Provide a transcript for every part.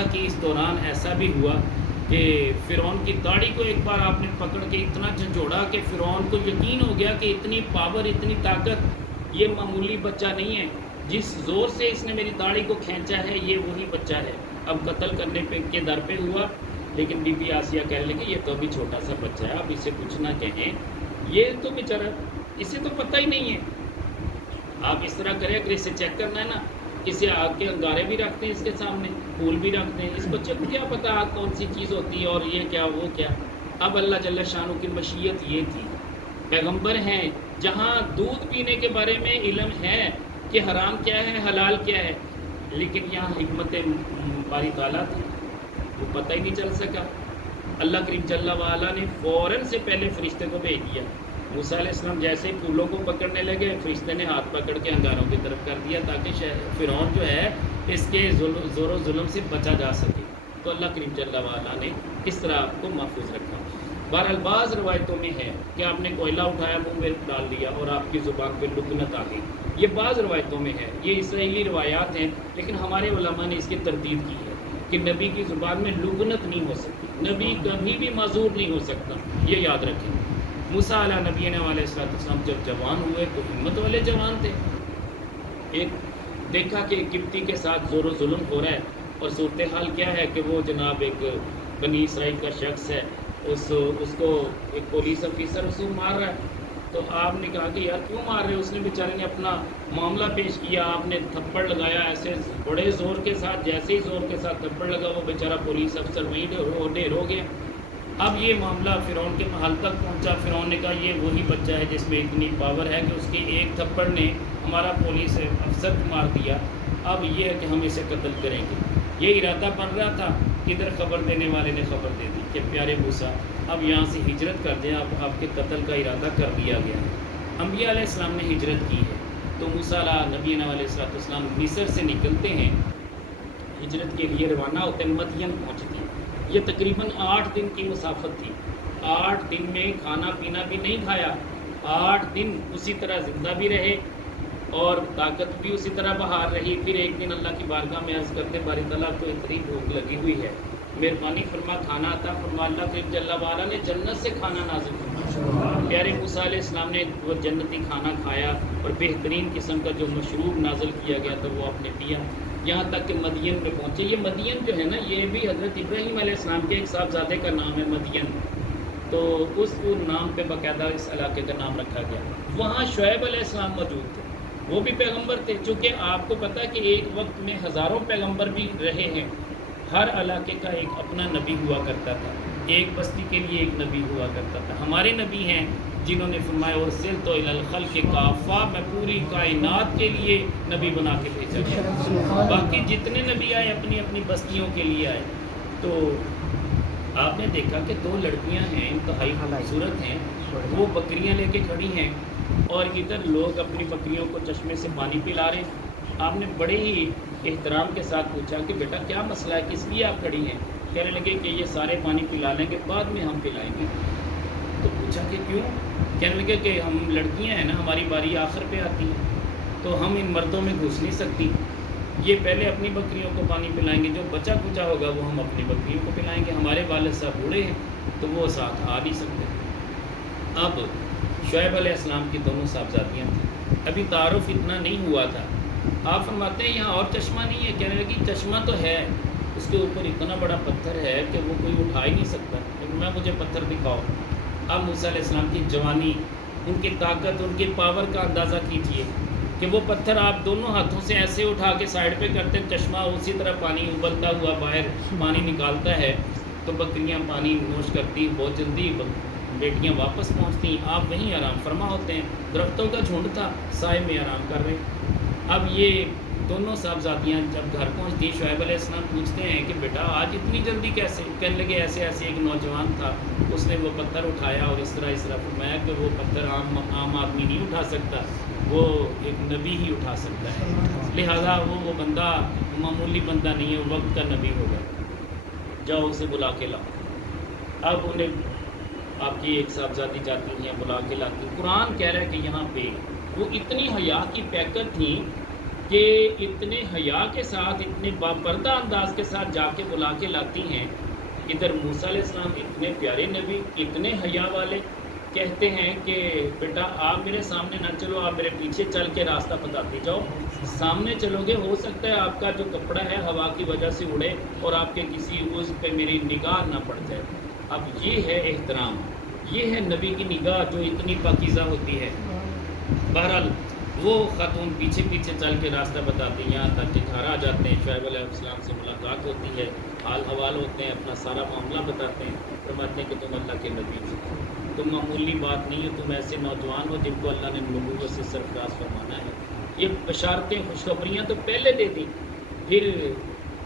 حتیٰ کہ اس دوران ایسا بھی ہوا کہ فرعون کی داڑھی کو ایک بار آپ نے پکڑ کے اتنا جھنجھوڑا کہ فرعون کو یقین ہو گیا کہ اتنی پاور، اتنی طاقت، یہ معمولی بچہ نہیں ہے، جس زور سے اس نے میری داڑھی کو کھینچا ہے یہ وہی بچہ ہے۔ اب قتل کرنے کے در پہ ہوا، لیکن بی بی آسیہ کہنے لگی یہ تو ابھی چھوٹا سا بچہ ہے، اب اسے کچھ نہ کہیں، یہ تو بیچارہ اسے تو پتہ ہی نہیں ہے۔ آپ اس طرح کریں، اگر اسے چیک کرنا ہے نا، کسی آگ کے انگارے بھی رکھتے ہیں اس کے سامنے، پھول بھی رکھتے ہیں، اس بچے کو کیا پتہ آگ کون سی چیز ہوتی ہے اور یہ کیا وہ کیا۔ اب اللہ جل شانہ کی مشیت یہ تھی، پیغمبر ہیں جہاں دودھ پینے کے بارے میں علم ہے کہ حرام کیا ہے حلال کیا ہے، لیکن یہاں حکمت باری تعالیٰ تھی، وہ پتہ ہی نہیں چل سکا۔ اللہ کریم جل وعلا نے فوراً سے پہلے فرشتے کو بھیج دیا۔ موسیٰ علیہ السلام جیسے ہی پھولوں کو پکڑنے لگے، فرشتے نے ہاتھ پکڑ کے انگاروں کی طرف کر دیا تاکہ فرعون جو ہے اس کے زور و ظلم سے بچا جا سکے۔ تو اللہ کریم جل وعلا نے اس طرح آپ کو محفوظ رکھا۔ بہرحال بعض روایتوں میں ہے کہ آپ نے کوئلہ اٹھایا، منہ میں ڈال دیا اور آپ کی زبان پہ لکنت آ گئی، یہ بعض روایتوں میں ہے، یہ اسرائیلی روایات ہیں، لیکن ہمارے علماء نے اس کی تردید کی ہے کہ نبی کی زبان میں لکنت نہیں ہو سکتی، نبی کبھی بھی معذور نہیں ہو سکتا، یہ یاد رکھیں۔ موسیٰ علیہ نبینا علیہ السلام جب جوان ہوئے تو ہمت والے جوان تھے، ایک دیکھا کہ قبطی کے ساتھ زور و ظلم ہو رہا ہے اور صورتحال کیا ہے کہ وہ جناب ایک بنی اسرائیل کا شخص ہے، اس کو ایک پولیس افیسر اس کو مار رہا ہے، تو آپ نے کہا کہ یار کیوں مار رہے ہو؟ اس نے بیچارے نے اپنا معاملہ پیش کیا، آپ نے تھپڑ لگایا ایسے بڑے زور کے ساتھ، جیسے ہی زور کے ساتھ تھپڑ لگا وہ بیچارہ پولیس افسر وہیں ڈھیر ہو گیا۔ اب یہ معاملہ فرعون کے محل تک پہنچا، فرعون نے کہا یہ وہی بچہ ہے جس میں اتنی پاور ہے کہ اس کے ایک تھپڑ نے ہمارا پولیس افسر کو مار دیا، اب یہ ہے کہ ہم اسے قتل کریں گے۔ یہ ارادہ بن رہا تھا، ادھر خبر دینے والے نے خبر دے دی کہ پیارے موسیٰ اب یہاں سے ہجرت کر دیں، اب آپ کے قتل کا ارادہ کر دیا گیا ہے۔ انبیاء علیہ السلام نے ہجرت کی ہے، تو موسیٰ علیہ نبینا علیہ السلام مصر سے نکلتے ہیں، ہجرت کے لیے روانہ ہوتے ہیں، مدین پہنچتی ہیں۔ یہ تقریباً 8 دن کی مسافت تھی، 8 دن میں کھانا پینا بھی نہیں کھایا، 8 دن اسی طرح زندہ بھی رہے اور طاقت بھی اسی طرح بحال رہی۔ پھر ایک دن اللہ کی بارگاہ میں عرض کرتے باری تعالیٰ کو اتنی بھوک لگی ہوئی ہے، مہربانی فرما کھانا عطا فرما۔ اللہ کے جل وعلا نے جنت سے کھانا نازل فرمایا، پیارے موسیٰ علیہ السلام نے وہ جنتی کھانا کھایا اور بہترین قسم کا جو مشروب نازل کیا گیا تھا وہ آپ نے پیا، یہاں تک کہ مدین میں پہنچے۔ یہ مدین جو ہے نا، یہ بھی حضرت ابراہیم علیہ السلام کے ایک صاحبزادے کا نام ہے مدین، تو اس نام پہ باقاعدہ اس علاقے کا نام رکھا گیا۔ وہاں شعیب علیہ السلام موجود تھے، وہ بھی پیغمبر تھے، چونکہ آپ کو پتہ ہے کہ ایک وقت میں ہزاروں پیغمبر بھی رہے ہیں، ہر علاقے کا ایک اپنا نبی ہوا کرتا تھا، ایک بستی کے لیے ایک نبی ہوا کرتا تھا۔ ہمارے نبی ہیں جنہوں نے فرمایا ارسلت الی الخلق کافہ، میں پوری کائنات کے لیے نبی بنا کے بھیجا گیا۔ باقی جتنے نبی آئے اپنی اپنی بستیوں کے لیے آئے۔ تو آپ نے دیکھا کہ 2 لڑکیاں ہیں انتہائی خوبصورت ہیں، وہ بکریاں لے کے کھڑی ہیں اور ادھر لوگ اپنی بکریوں کو چشمے سے پانی پلا رہے ہیں۔ آپ نے بڑے ہی احترام کے ساتھ پوچھا کہ بیٹا کیا مسئلہ ہے، کس لیے آپ کھڑی ہیں؟ کہنے لگے کہ یہ سارے پانی پلا لیں گے، بعد میں ہم پلائیں گے۔ تو پوچھا کہ کیوں؟ کہنے لگے کہ ہم لڑکیاں ہیں نا، ہماری باری آخر پہ آتی ہے، تو ہم ان مردوں میں گھس نہیں سکتی، یہ پہلے اپنی بکریوں کو پانی پلائیں گے، جو بچا کچا ہوگا وہ ہم اپنی بکریوں کو پلائیں گے، ہمارے والد صاحب بوڑھے ہیں تو وہ ساتھ آ نہیں سکتے۔ اب شعیب علیہ السلام کی دونوں صاحبزادیاں تھیں، ابھی تعارف اتنا نہیں ہوا تھا۔ آپ فرماتے ہیں یہاں اور چشمہ نہیں ہے؟ کہنے لگی چشمہ تو ہے، اس کے اوپر اتنا بڑا پتھر ہے کہ وہ کوئی اٹھا ہی نہیں سکتا، لیکن میں مجھے پتھر دکھاؤ۔ اب موسیٰ علیہ السلام کی جوانی، ان کی طاقت، ان کی پاور کا اندازہ کیجئے کہ وہ پتھر آپ دونوں ہاتھوں سے ایسے اٹھا کے سائڈ پہ کرتے، چشمہ اسی طرح پانی ابلتا ہوا باہر پانی نکالتا ہے، تو بکریاں پانی نوش کرتی، بہت جلدی بیٹیاں واپس پہنچتی، آپ وہیں آرام فرما ہوتے ہیں۔ درختوں کا جھنڈ تھا، سائے میں آرام کر رہے۔ اب یہ دونوں صاحبزادیاں جب گھر پہنچتی، شعیب علیہ السلام پوچھتے ہیں کہ بیٹا آج اتنی جلدی کیسے؟ کہنے لگے ایسے ایسے ایک نوجوان تھا، اس نے وہ پتھر اٹھایا اور اس طرح فرمایا کہ وہ پتھر عام آدمی نہیں اٹھا سکتا، وہ ایک نبی ہی اٹھا سکتا ہے، لہذا وہ بندہ معمولی بندہ نہیں ہے، وقت کا نبی ہوگا، جاؤ اسے بلا کے لاؤ۔ اب انہیں آپ کی ایک صاحبزادی جاتی ہیں، بلا کے لاتی۔ قرآن کہہ رہا ہے کہ یہاں پہ وہ اتنی حیا کی پیکر تھیں کہ اتنے حیا کے ساتھ، اتنے باپردہ انداز کے ساتھ جا کے بلا کے لاتی ہیں. ادھر موسیٰ علیہ السلام اتنے پیارے نبی، اتنے حیا والے، کہتے ہیں کہ بیٹا آپ میرے سامنے نہ چلو، آپ میرے پیچھے چل کے راستہ بتاتے جاؤ. سامنے چلو گے ہو سکتا ہے آپ کا جو کپڑا ہے ہوا کی وجہ سے اڑے اور آپ کے کسی عضو پہ میری نگاہ نہ پڑ جائے. اب یہ ہے احترام، یہ ہے نبی کی نگاہ جو اتنی پاکیزہ ہوتی ہے. بہرحال وہ خاتون پیچھے پیچھے چل کے راستہ بتاتی ہیں، یہاں تک کہ گھر آ جاتے ہیں. شعیب علیہ السلام سے ملاقات ہوتی ہے، حال حوال ہوتے ہیں، اپنا سارا معاملہ بتاتے ہیں. فرماتے ہیں کہ تم اللہ کے نبی ہو، تم معمولی بات نہیں ہو، تم ایسے نوجوان ہو جن کو اللہ نے نبوت سے سرفراز فرمانا ہے. یہ بشارتیں خوشخبریاں تو پہلے دے دیں. پھر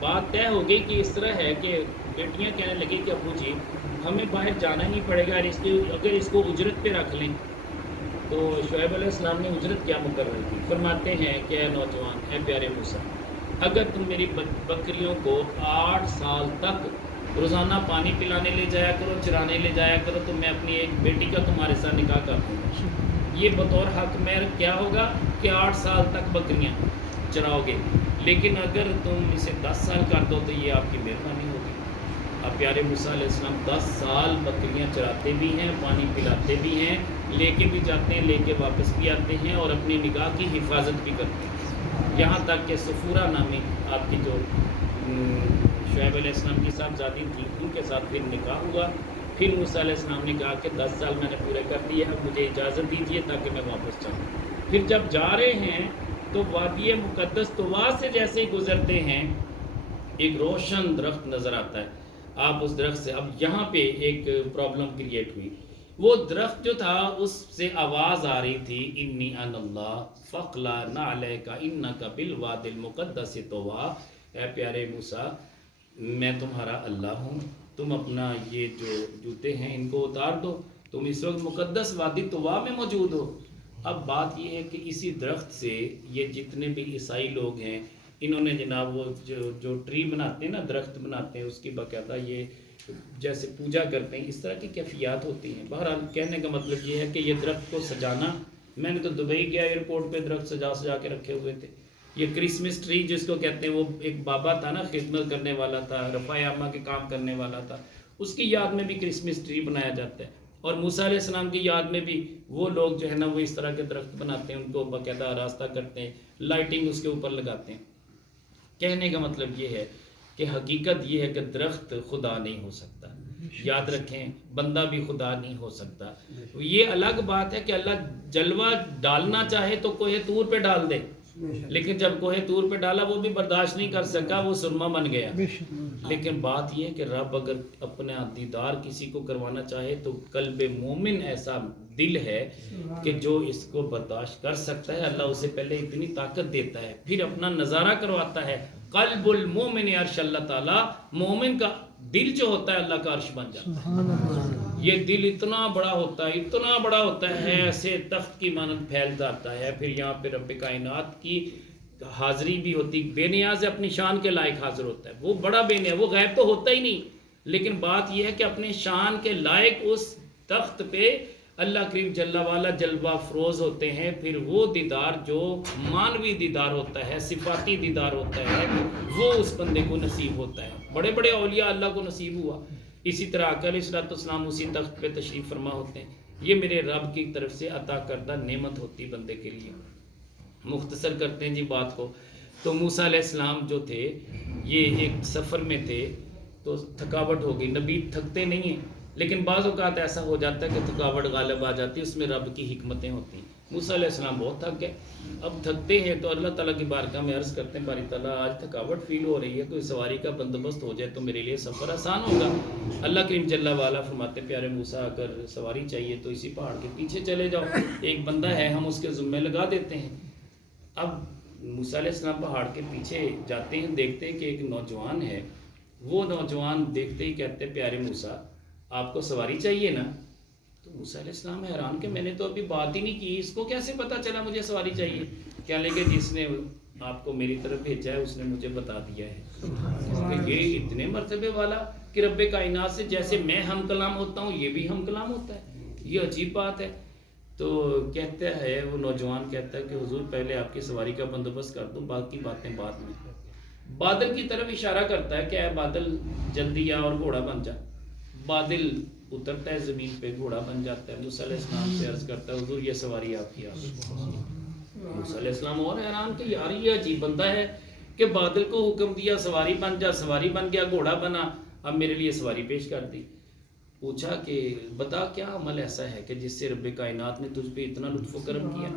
بات طے ہو گئی کہ اس طرح ہے کہ بیٹیاں کہنے لگی کہ ابو جی ہمیں باہر جانا نہیں پڑے گا، اگر اس کو اجرت پہ رکھ لیں. تو شعیب علیہ السلام نے اجرت کیا مقرر کی؟ فرماتے ہیں کہ اے نوجوان، اے پیارے موسیٰ، اگر تم میری بکریوں کو 8 سال تک روزانہ پانی پلانے لے جایا کرو، چرانے لے جایا کرو، تو میں اپنی ایک بیٹی کا تمہارے ساتھ نکاح کر دوں گا. یہ بطور حق مہر کیا ہوگا کہ 8 سال تک بکریاں چراؤ گے، لیکن اگر تم اسے 10 سال کر دو تو یہ آپ کی مہربانی ہوگی. اب پیارے موسیٰ علیہ السلام 10 سال بکریاں چراتے بھی ہیں، پانی پلاتے بھی ہیں، لے کے بھی جاتے ہیں، لے کے واپس بھی آتے ہیں، اور اپنی نگاہ کی حفاظت بھی کرتے ہیں. یہاں تک کہ صفورہ نامی آپ کی جو شعیب علیہ السلام کی صاحبزادی تھی ان کے ساتھ پھر نکاح ہوا. پھر موسیٰ علیہ السلام نے کہا کہ 10 سال میں نے پورے کر دیے، اب مجھے اجازت دیجیے تاکہ میں واپس جاؤں. پھر جب جا رہے ہیں تو وادی مقدس طوا سے جیسے ہی گزرتے ہیں ایک روشن درخت نظر آتا ہے. آپ اس درخت سے، اب یہاں پہ ایک پرابلم کریٹ ہوئی. وہ درخت جو تھا اس سے آواز آ رہی تھی، انی انا اللہ فاخلع علیک انک بالوادی المقدس طویٰ. اے پیارے موسیٰ، میں تمہارا اللہ ہوں، تم اپنا یہ جو جوتے ہیں ان کو اتار دو، تم اس وقت مقدس وادی طویٰ میں موجود ہو. اب بات یہ ہے کہ اسی درخت سے یہ جتنے بھی عیسائی لوگ ہیں انہوں نے جناب وہ جو ٹری بناتے ہیں نا، درخت بناتے ہیں، اس کی باقاعدہ یہ جیسے پوجا کرتے ہیں، اس طرح کی کیفیات ہوتی ہیں. بہرحال کہنے کا مطلب یہ ہے کہ یہ درخت کو سجانا، میں نے تو دبئی گیا ایئرپورٹ پہ درخت سجا کے رکھے ہوئے تھے. یہ کرسمس ٹری جس کو کہتے ہیں، وہ ایک بابا تھا نا، خدمت کرنے والا تھا، رفع عامہ کے کام کرنے والا تھا، اس کی یاد میں بھی کرسمس ٹری بنایا جاتا ہے. اور موسیٰ علیہ السلام کی یاد میں بھی وہ لوگ جو ہے نا وہ اس طرح کے درخت بناتے ہیں، ان کو باقاعدہ راستہ کرتے ہیں، لائٹنگ اس کے اوپر لگاتے ہیں. کہنے کا مطلب یہ ہے کہ حقیقت یہ ہے کہ درخت خدا نہیں ہو سکتا. یاد رکھیں، بندہ بھی خدا نہیں ہو سکتا. یہ الگ بات ہے کہ اللہ جلوہ ڈالنا چاہے تو کوہ طور پہ ڈال دے، لیکن جب کوہ طور پہ ڈالا وہ بھی برداشت نہیں کر سکا، وہ سرما بن گیا. لیکن بات یہ ہے کہ رب اگر اپنا دیدار کسی کو کروانا چاہے تو قلب مومن ایسا دل ہے کہ جو اس کو برداشت کر سکتا ہے، اللہ اسے پہلے اتنی طاقت دیتا ہے، پھر اپنا نظارہ کرواتا ہے. قلب المومن عرش اللہ تعالیٰ، مومن کا دل جو ہوتا ہے اللہ کا عرش بن جاتا ہے. یہ دل اتنا بڑا ہوتا ہے، اتنا بڑا ہوتا ہے، ایسے تخت کی مانند پھیل جاتا ہے. پھر یہاں پہ رب کائنات کی حاضری بھی ہوتی، بے نیاز اپنی شان کے لائق حاضر ہوتا ہے. وہ بڑا بے نیاز، وہ غیب تو ہوتا ہی نہیں، لیکن بات یہ ہے کہ اپنے شان کے لائق اس تخت پہ اللہ کریم جل والا جلوہ افروز ہوتے ہیں. پھر وہ دیدار جو مانوی دیدار ہوتا ہے، صفاتی دیدار ہوتا ہے، وہ اس بندے کو نصیب ہوتا ہے. بڑے بڑے اولیاء اللہ کو نصیب ہوا. اسی طرح آقا علیہ الصلوۃ والسلام اسی تخت پہ تشریف فرما ہوتے ہیں. یہ میرے رب کی طرف سے عطا کردہ نعمت ہوتی بندے کے لیے. مختصر کرتے ہیں جی بات کو. تو موسیٰ علیہ السلام جو تھے یہ ایک سفر میں تھے تو تھکاوٹ ہو گئی. نبی تھکتے نہیں ہیں، لیکن بعض اوقات ایسا ہو جاتا ہے کہ تھکاوٹ غالب آ جاتی ہے، اس میں رب کی حکمتیں ہوتی ہیں. موسیٰ علیہ السلام بہت تھک گئے. اب تھکتے ہیں تو اللہ تعالیٰ کی بارگاہ میں عرض کرتے ہیں، باری تعالیٰ آج تھکاوٹ فیل ہو رہی ہے، کوئی سواری کا بندوبست ہو جائے تو میرے لیے سفر آسان ہوگا. اللہ کریم جل والا فرماتے پیارے موسیٰ اگر سواری چاہیے تو اسی پہاڑ کے پیچھے چلے جاؤ، ایک بندہ ہے ہم اس کے ذمہ لگا دیتے ہیں. اب موسیٰ علیہ السلام پہاڑ کے پیچھے جاتے ہیں، دیکھتے ہیں کہ ایک نوجوان ہے. وہ نوجوان دیکھتے ہی کہتے پیارے موسیٰ آپ کو سواری چاہیے نا؟ تو موسیٰ علیہ السلام حیران کہ میں نے تو ابھی بات ہی نہیں کی، اس کو کیسے پتا چلا مجھے سواری چاہیے؟ کیا لے کہ جس نے آپ کو میری طرف بھیجا ہے اس نے مجھے بتا دیا ہے. کہ یہ اتنے مرتبے والا کہ رب کائنات سے جیسے میں ہم کلام ہوتا ہوں یہ بھی ہم کلام ہوتا ہے. یہ عجیب بات ہے. تو کہتا ہے وہ نوجوان کہتا ہے کہ حضور پہلے آپ کی سواری کا بندوبست کر دوں، باقی باتیں بعد میں۔ بادل کی طرف اشارہ کرتا ہے کہ اے بادل جلدی آ اور گھوڑا بن جا۔ بادل اترتا ہے زمین پہ، گھوڑا بن جاتا ہے۔ موسیٰ علیہ السلام سے عرض کرتا ہے حضور یہ سواری آپ کی آ گئی۔ موسیٰ علیہ السلام اور حیران کہ یار یہ عجیب بندہ ہے کہ بادل کو حکم دیا سواری بن جا، سواری بن گیا، گھوڑا بنا، اب میرے لیے سواری پیش کر دی۔ پوچھا کہ بتا کیا عمل ایسا ہے کہ جس سے رب کائنات نے تجھ پہ اتنا لطف و کرم کیا؟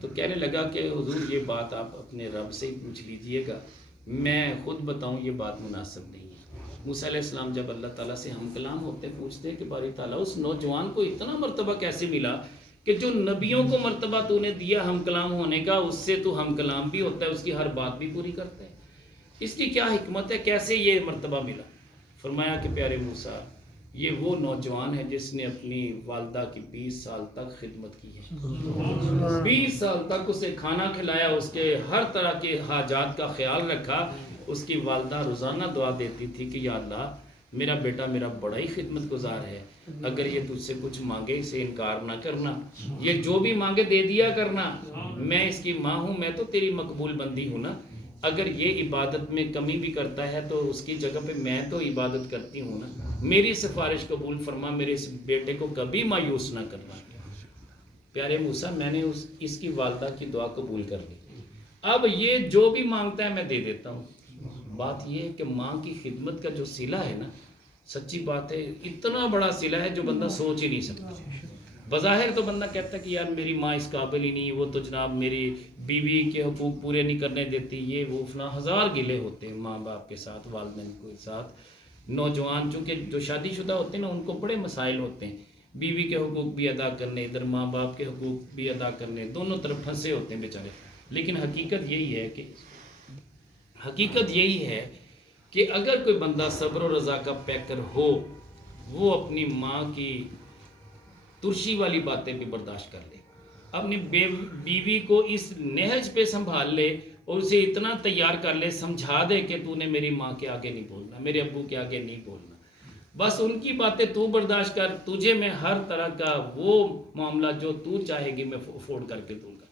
تو کہنے لگا کہ حضور یہ بات آپ اپنے رب سے ہی پوچھ لیجئے گا، میں خود بتاؤں یہ بات مناسب نہیں ہے۔ موسیٰ علیہ السلام جب اللہ تعالیٰ سے ہم کلام ہوتے پوچھتے کہ باری تعالیٰ اس نوجوان کو اتنا مرتبہ کیسے ملا کہ جو نبیوں کو مرتبہ تو نے دیا ہم کلام ہونے کا، اس سے تو ہم کلام بھی ہوتا ہے، اس کی ہر بات بھی پوری کرتا ہے، اس کی کیا حکمت ہے، کیسے یہ مرتبہ ملا؟ فرمایا کہ پیارے موسیٰ یہ وہ نوجوان ہے جس نے اپنی والدہ کی 20 سال تک خدمت کی ہے، 20 سال تک اسے کھانا کھلایا، اس کے ہر طرح کے حاجات کا خیال رکھا۔ اس کی والدہ روزانہ دعا دیتی تھی کہ یا اللہ میرا بیٹا میرا بڑا ہی خدمت گزار ہے، اگر یہ تجھ سے کچھ مانگے اسے انکار نہ کرنا، یہ جو بھی مانگے دے دیا کرنا، میں اس کی ماں ہوں، میں تو تیری مقبول بندی ہوں نا، اگر یہ عبادت میں کمی بھی کرتا ہے تو اس کی جگہ پہ میں تو عبادت کرتی ہوں نا، میری سفارش قبول فرما، میرے اس بیٹے کو کبھی مایوس نہ کرنا۔ پیارے موسیٰ میں نے اس کی والدہ کی دعا قبول کر لی، اب یہ جو بھی مانگتا ہے میں دے دیتا ہوں۔ بات یہ ہے کہ ماں کی خدمت کا جو صلہ ہے نا، سچی بات ہے اتنا بڑا صلہ ہے جو بندہ سوچ ہی نہیں سکتا۔ بظاہر تو بندہ کہتا ہے کہ یار میری ماں اس قابل ہی نہیں، وہ تو جناب میری بیوی کے حقوق پورے نہیں کرنے دیتی، یہ وہ فلاں، ہزار گلے ہوتے ہیں ماں باپ کے ساتھ، والدین کے ساتھ۔ نوجوان چونکہ جو شادی شدہ ہوتے ہیں نا ان کو بڑے مسائل ہوتے ہیں، بیوی کے حقوق بھی ادا کرنے، ادھر ماں باپ کے حقوق بھی ادا کرنے، دونوں طرف پھنسے ہوتے ہیں بیچارے۔ لیکن حقیقت یہی ہے کہ اگر کوئی بندہ صبر و رضا کا پیکر ہو، وہ اپنی ماں کی ترشی والی باتیں بھی برداشت کر لے، اپنی بیوی کو اس نہج پہ سنبھال لے اور اسے اتنا تیار کر لے، سمجھا دے کہ تو نے میری ماں کے آگے نہیں بولنا، میرے ابو کے آگے نہیں بولنا، بس ان کی باتیں تو برداشت کر، تجھے میں ہر طرح کا وہ معاملہ جو تو چاہے گی میں افورڈ کر کے دوں گا۔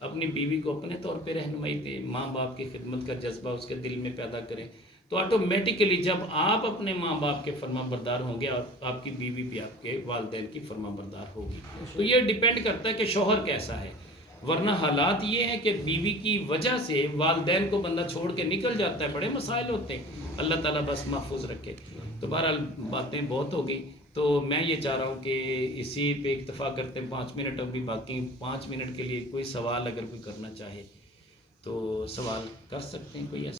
اپنی بیوی کو اپنے طور پہ رہنمائی دے، ماں باپ کی خدمت کا جذبہ اس کے دل میں پیدا کریں، تو آٹومیٹیکلی جب آپ اپنے ماں باپ کے فرما بردار ہوں گے اور آپ کی بیوی بھی آپ کے والدین کی فرما بردار ہوگی۔ تو یہ ڈیپینڈ کرتا ہے کہ شوہر کیسا ہے، ورنہ حالات یہ ہیں کہ بیوی کی وجہ سے والدین کو بندہ چھوڑ کے نکل جاتا ہے، بڑے مسائل ہوتے ہیں، اللہ تعالیٰ بس محفوظ رکھے۔ تو بہرحال باتیں بہت ہو گئی، تو میں یہ چاہ رہا ہوں کہ اسی پہ اکتفا کرتے ہیں، 5 منٹ ابھی باقی، 5 منٹ کے لیے کوئی سوال اگر کوئی کرنا چاہے تو سوال کر سکتے ہیں کوئی ایسا۔